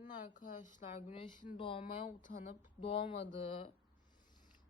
Günaydın arkadaşlar. Güneşin doğmaya utanıp doğmadığı,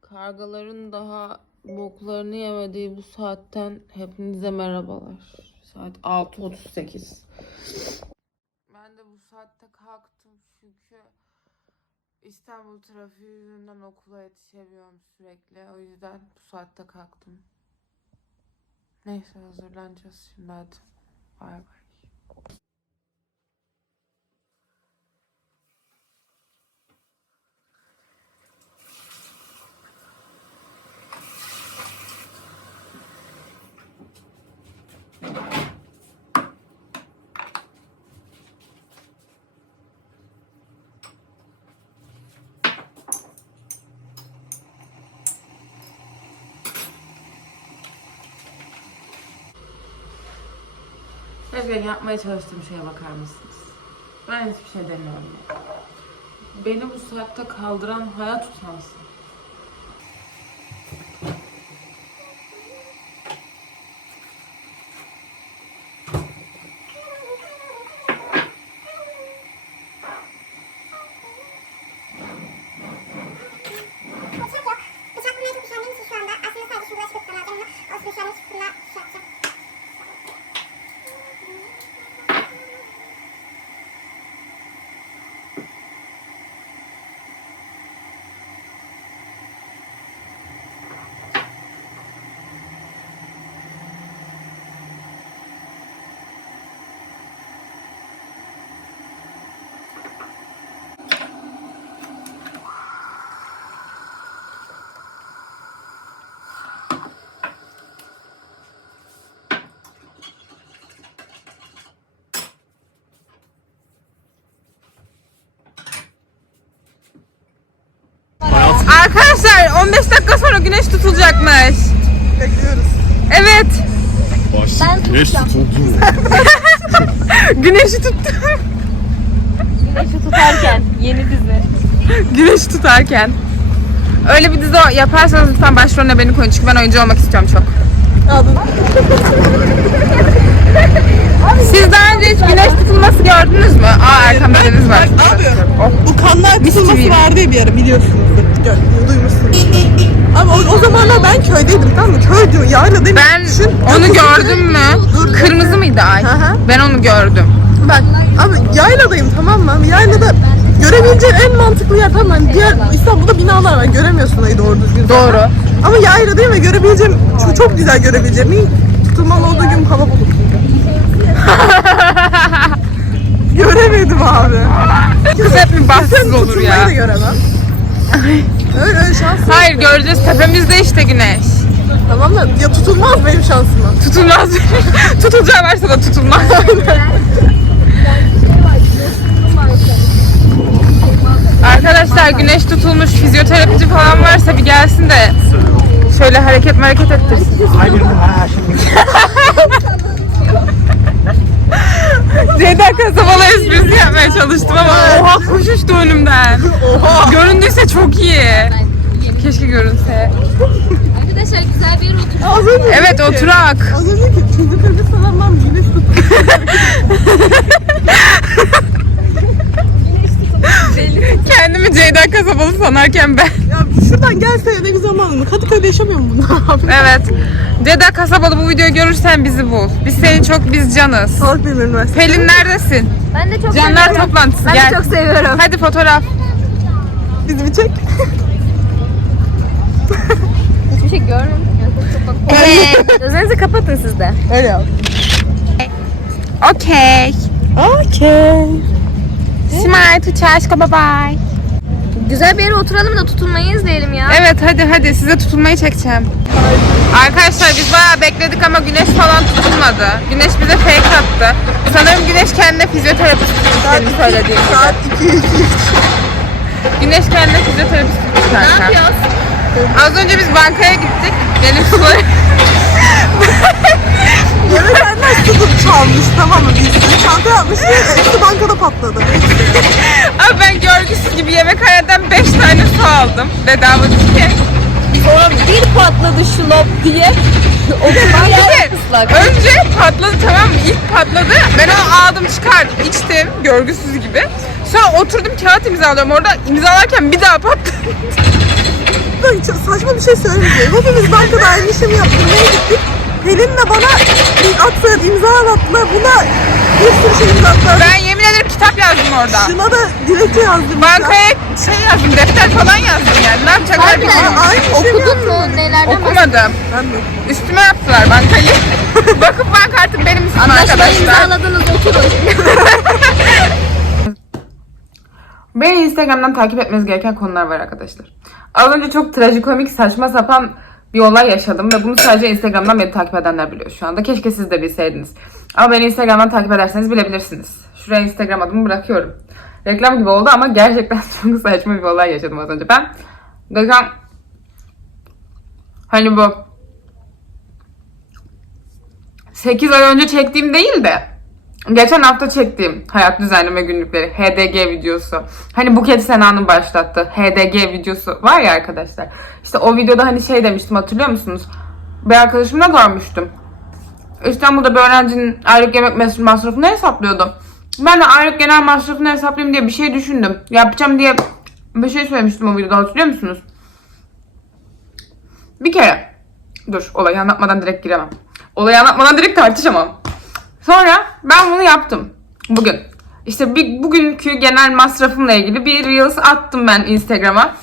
kargaların daha boklarını yemediği bu saatten hepinize merhabalar. Saat 6.38. Ben de bu saatte kalktım çünkü İstanbul trafiği yüzünden okula yetişemiyorum sürekli. O yüzden bu saatte kalktım. Neyse hazırlanacağız şimdi hadi. Bay bay. Benim yapmaya çalıştığım şeye bakar mısınız? Ben hiçbir şey demiyorum. Beni bu saatte kaldıran hayat utansın. Bıçak yok. Bıçak bulmaya çok üşendiğim için şu anda aslında sadece şu bulaşık tutmam lazım ama olsun üşendiğim için fırına şey yapacağım. Arkadaşlar 15 dakika sonra güneş tutulacakmış. Bekliyoruz. Evet. Ben Güneş tutuldu. Güneşi tuttu. Güneşi tutarken yeni dizi. Güneş tutarken. Öyle bir dizi yaparsanız lütfen başrolüne beni koyun çünkü ben oyuncu olmak istiyorum çok. Aldın. Siz daha önce hiç güneş tutulması gördünüz mü? Aa arkamda deniz var. Abi. Oh. Bu kanlar tutulması vardı ya bir ara duymuşsunuz. Ama o, o zamanlar ben köydeydim tamam mı? Köy diyor yayla değil mi? Ben Düşün, onu gördüm mü? Kırmızı mıydı ay? Hı hı. Ben onu gördüm. Bak abi yayladayım tamam mı? Abi Yaylada görebileceğin en mantıklı yer tamam mı? Hani diğer İstanbul'da binalar var göremiyorsun ayı doğru düzgün. Doğru. Ama yayladayım ve görebileceğim, çok, çok güzel görebileceğim. İyi tutulmam olduğu gün hava bulut. Göremedim abi. Kız hep mi bahtsız olur Tutulmayı ya? da göremem. Öyle öyle şans. yok. Hayır göreceğiz tepemizde işte güneş. Tamam da ya tutulmaz benim şansıma. Tutulmaz. Tutulacağı varsa da tutulmaz. Arkadaşlar güneş tutulmuş fizyoterapici falan varsa bir gelsin de şöyle hareket hareket ettirsin. Ceyda kasabalı esprisi yapmaya çalıştım ama oha kuş uçtu önümden. Göründüyse çok iyi. Keşke görünse. Arkadaşlar güzel bir yere otur. Az önce Evet oturak. Az önce ki fizyoterapi sanırım güneş. Kendimi Ceyda kasabalı sanarken ben. Ya şuradan gelse ne güzel mı? Kadıköy'de yaşamıyor mu bunlar? Evet. Ceyda kasabalı bu videoyu görürsen bizi bul. Biz seni çok biz canız. Sağlık Bilimleri Üniversitesi. Pelin neredesin? Ben de çok Canlar seviyorum. toplantısı Ben gel. de çok seviyorum. Hadi fotoğraf. Bizi bir çek. Hiçbir şey görmedim. Evet. Gözlerinizi kapatın siz de. Öyle yap. Okey. Okey. Smile to Çaşka bye bye. Güzel bir yere oturalım da tutulmayı izleyelim ya. Evet hadi hadi size tutulmayı çekeceğim. Arkadaşlar biz bayağı bekledik ama güneş falan tutulmadı. Güneş bize fake attı. Sanırım güneş kendine fizyoterapist tutmuş söylediğim gibi. Saat 2 2 Güneş kendine fizyoterapist tutmuş Ne kanka. yapıyoruz? Az önce biz bankaya gittik. Benim suları... Yemekhaneden tutup çalmış tamam mı? Biz çanta yapmış ve hepsi bankada patladı. Abi ben görgüsüz gibi yemekhaneden 5 tane su aldım. Bedava diye. Sonra bir patladı şu lop diye. Önce, ıslak. önce patladı tamam mı? İlk patladı. Ben onu aldım çıkardım içtim görgüsüz gibi. Sonra oturdum kağıt imzalıyorum orada imzalarken bir daha patladı. Çok saçma bir şey söyleyeyim. Hepimiz bankada aynı işlemi yaptırmaya gittik. Pelin'le bana bir attı, imza attılar. Buna bir sürü şey imza attılar. Ben yemin ederim kitap yazdım orada. Şuna da dilekçe yazdım. Bankaya şey yazdım defter falan yazdım yani ne yapacaklar bilmiyorum. Aynı işlemi Okudun mu? Nelerden Okumadım. Ben de Üstüme yaptılar bankayı. Bakıp banka artık benim üstüm Anlaşmayı arkadaşlar. imzaladınız oturun. Beni Instagram'dan takip etmeniz gereken konular var arkadaşlar. Az önce çok trajikomik, saçma sapan bir olay yaşadım ve bunu sadece Instagram'dan beni takip edenler biliyor şu anda. Keşke siz de bilseydiniz. Ama beni Instagram'dan takip ederseniz bilebilirsiniz. Şuraya Instagram adımı bırakıyorum. Reklam gibi oldu ama gerçekten çok saçma bir olay yaşadım az önce. Ben geçen hani bu 8 ay önce çektiğim değil de geçen hafta çektiğim hayat düzenleme günlükleri HDG videosu. Hani Buket Sena'nın başlattığı HDG videosu var ya arkadaşlar. İşte o videoda hani şey demiştim hatırlıyor musunuz? Bir arkadaşımla görmüştüm. İstanbul'da bir öğrencinin aylık yemek masrafını hesaplıyordu. Ben de aylık genel masrafını hesaplayayım diye bir şey düşündüm. Yapacağım diye bir şey söylemiştim o videoda hatırlıyor musunuz? Bir kere. Dur olayı anlatmadan direkt giremem. Olayı anlatmadan direkt tartışamam. Sonra ben bunu yaptım. Bugün. İşte bir, bugünkü genel masrafımla ilgili bir Reels attım ben Instagram'a.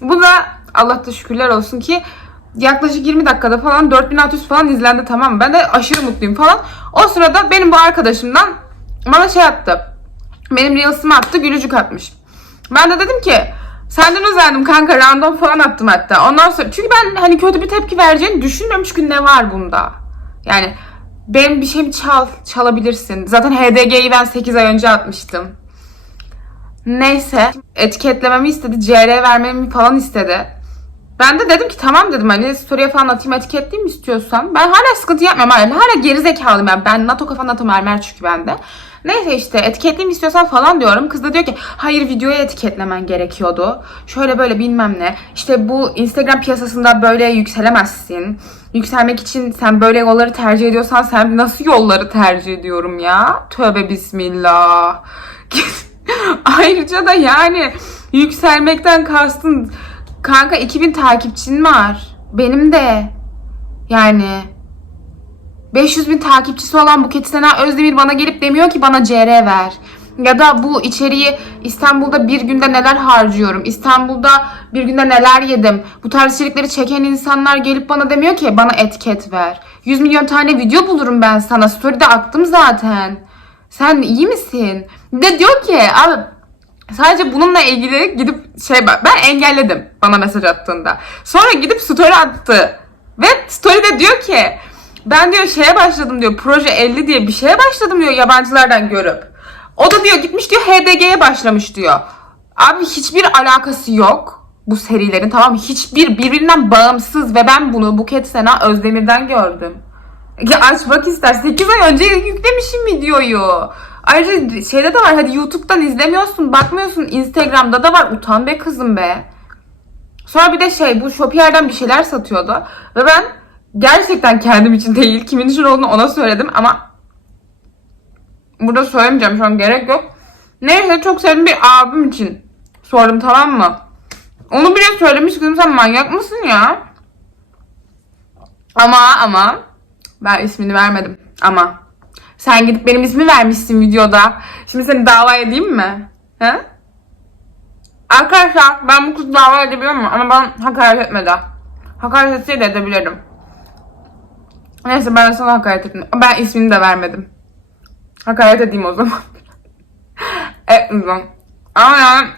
Bu da Allah'ta şükürler olsun ki yaklaşık 20 dakikada falan 4600 falan izlendi tamam? Ben de aşırı mutluyum falan. O sırada benim bu arkadaşımdan bana şey attı. Benim Reels'ımı attı, gülücük atmış. Ben de dedim ki senden özendim kanka random falan attım hatta. Ondan sonra çünkü ben hani kötü bir tepki vereceğini düşünmüyorum çünkü ne var bunda? Yani benim bir şeyimi çal, çalabilirsin. Zaten HDG'yi ben 8 ay önce atmıştım. Neyse etiketlememi istedi, CR vermemi falan istedi. Ben de dedim ki tamam dedim hani story'e falan atayım etiketleyeyim istiyorsan. Ben hala sıkıntı yapmıyorum hala, hala geri zekalıyım yani. Ben NATO kafa NATO mermer çünkü bende. Neyse işte etiketleyeyim istiyorsan falan diyorum. Kız da diyor ki hayır videoya etiketlemen gerekiyordu. Şöyle böyle bilmem ne. İşte bu Instagram piyasasında böyle yükselemezsin. Yükselmek için sen böyle yolları tercih ediyorsan sen nasıl yolları tercih ediyorum ya? Tövbe bismillah. Ayrıca da yani yükselmekten kastın kanka 2000 takipçin var. Benim de. Yani 500 bin takipçisi olan Buket Sena Özdemir bana gelip demiyor ki bana CR ver. Ya da bu içeriği İstanbul'da bir günde neler harcıyorum. İstanbul'da bir günde neler yedim. Bu tarz içerikleri çeken insanlar gelip bana demiyor ki bana etiket ver. 100 milyon tane video bulurum ben sana. Story'de attım zaten. Sen iyi misin? Bir de diyor ki abi Sadece bununla ilgili gidip şey bak ben engelledim bana mesaj attığında. Sonra gidip story attı. Ve story'de diyor ki ben diyor şeye başladım diyor proje 50 diye bir şeye başladım diyor yabancılardan görüp. O da diyor gitmiş diyor HDG'ye başlamış diyor. Abi hiçbir alakası yok bu serilerin tamam? Hiçbir birbirinden bağımsız ve ben bunu Buket Sena Özdemir'den gördüm. Ya açmak ister. 8 ay önce yüklemişim videoyu. Ayrıca şeyde de var hadi YouTube'dan izlemiyorsun, bakmıyorsun. Instagram'da da var. Utan be kızım be. Sonra bir de şey bu Shopier'den bir şeyler satıyordu. Ve ben gerçekten kendim için değil kimin için olduğunu ona söyledim ama burada söylemeyeceğim şu an gerek yok. Neyse çok sevdiğim bir abim için sordum tamam mı? Onu bile söylemiş kızım sen manyak mısın ya? Ama ama ben ismini vermedim ama sen gidip benim ismi vermişsin videoda. Şimdi seni dava edeyim mi? He? Arkadaşlar ben bu kızı dava edebiliyorum ama ben hakaret etmedi. Hakaret etseydi edebilirdim. Neyse ben de sana hakaret ettim. Ben ismini de vermedim. Hakaret edeyim o zaman. Etmeyeceğim. Ama yani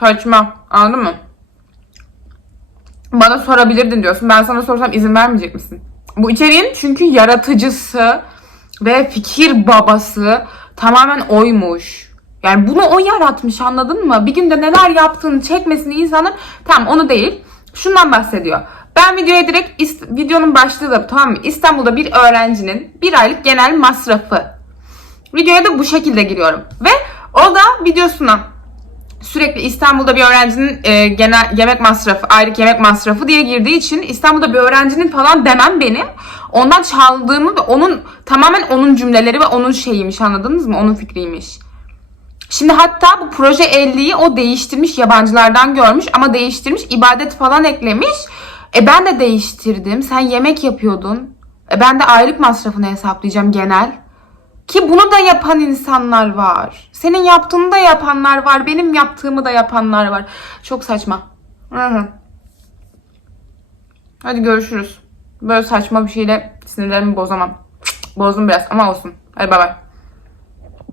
saçma. Anladın mı? Bana sorabilirdin diyorsun. Ben sana sorsam izin vermeyecek misin? Bu içeriğin çünkü yaratıcısı ve fikir babası tamamen oymuş. Yani bunu o yaratmış anladın mı? Bir günde neler yaptığını çekmesini insanın tamam onu değil. Şundan bahsediyor. Ben videoya direkt videonun başlığı da tamam mı? İstanbul'da bir öğrencinin bir aylık genel masrafı. Videoya da bu şekilde giriyorum. Ve o da videosuna sürekli İstanbul'da bir öğrencinin e, genel yemek masrafı, aylık yemek masrafı diye girdiği için İstanbul'da bir öğrencinin falan demem benim. Ondan çaldığımı ve onun tamamen onun cümleleri ve onun şeyiymiş anladınız mı? Onun fikriymiş. Şimdi hatta bu proje 50'yi o değiştirmiş yabancılardan görmüş ama değiştirmiş ibadet falan eklemiş. E ben de değiştirdim. Sen yemek yapıyordun. E ben de aylık masrafını hesaplayacağım genel. Ki bunu da yapan insanlar var. Senin yaptığını da yapanlar var. Benim yaptığımı da yapanlar var. Çok saçma. Hı hı. Hadi görüşürüz. Böyle saçma bir şeyle sinirlerimi bozamam. Bozdum biraz ama olsun. Hadi bay bay.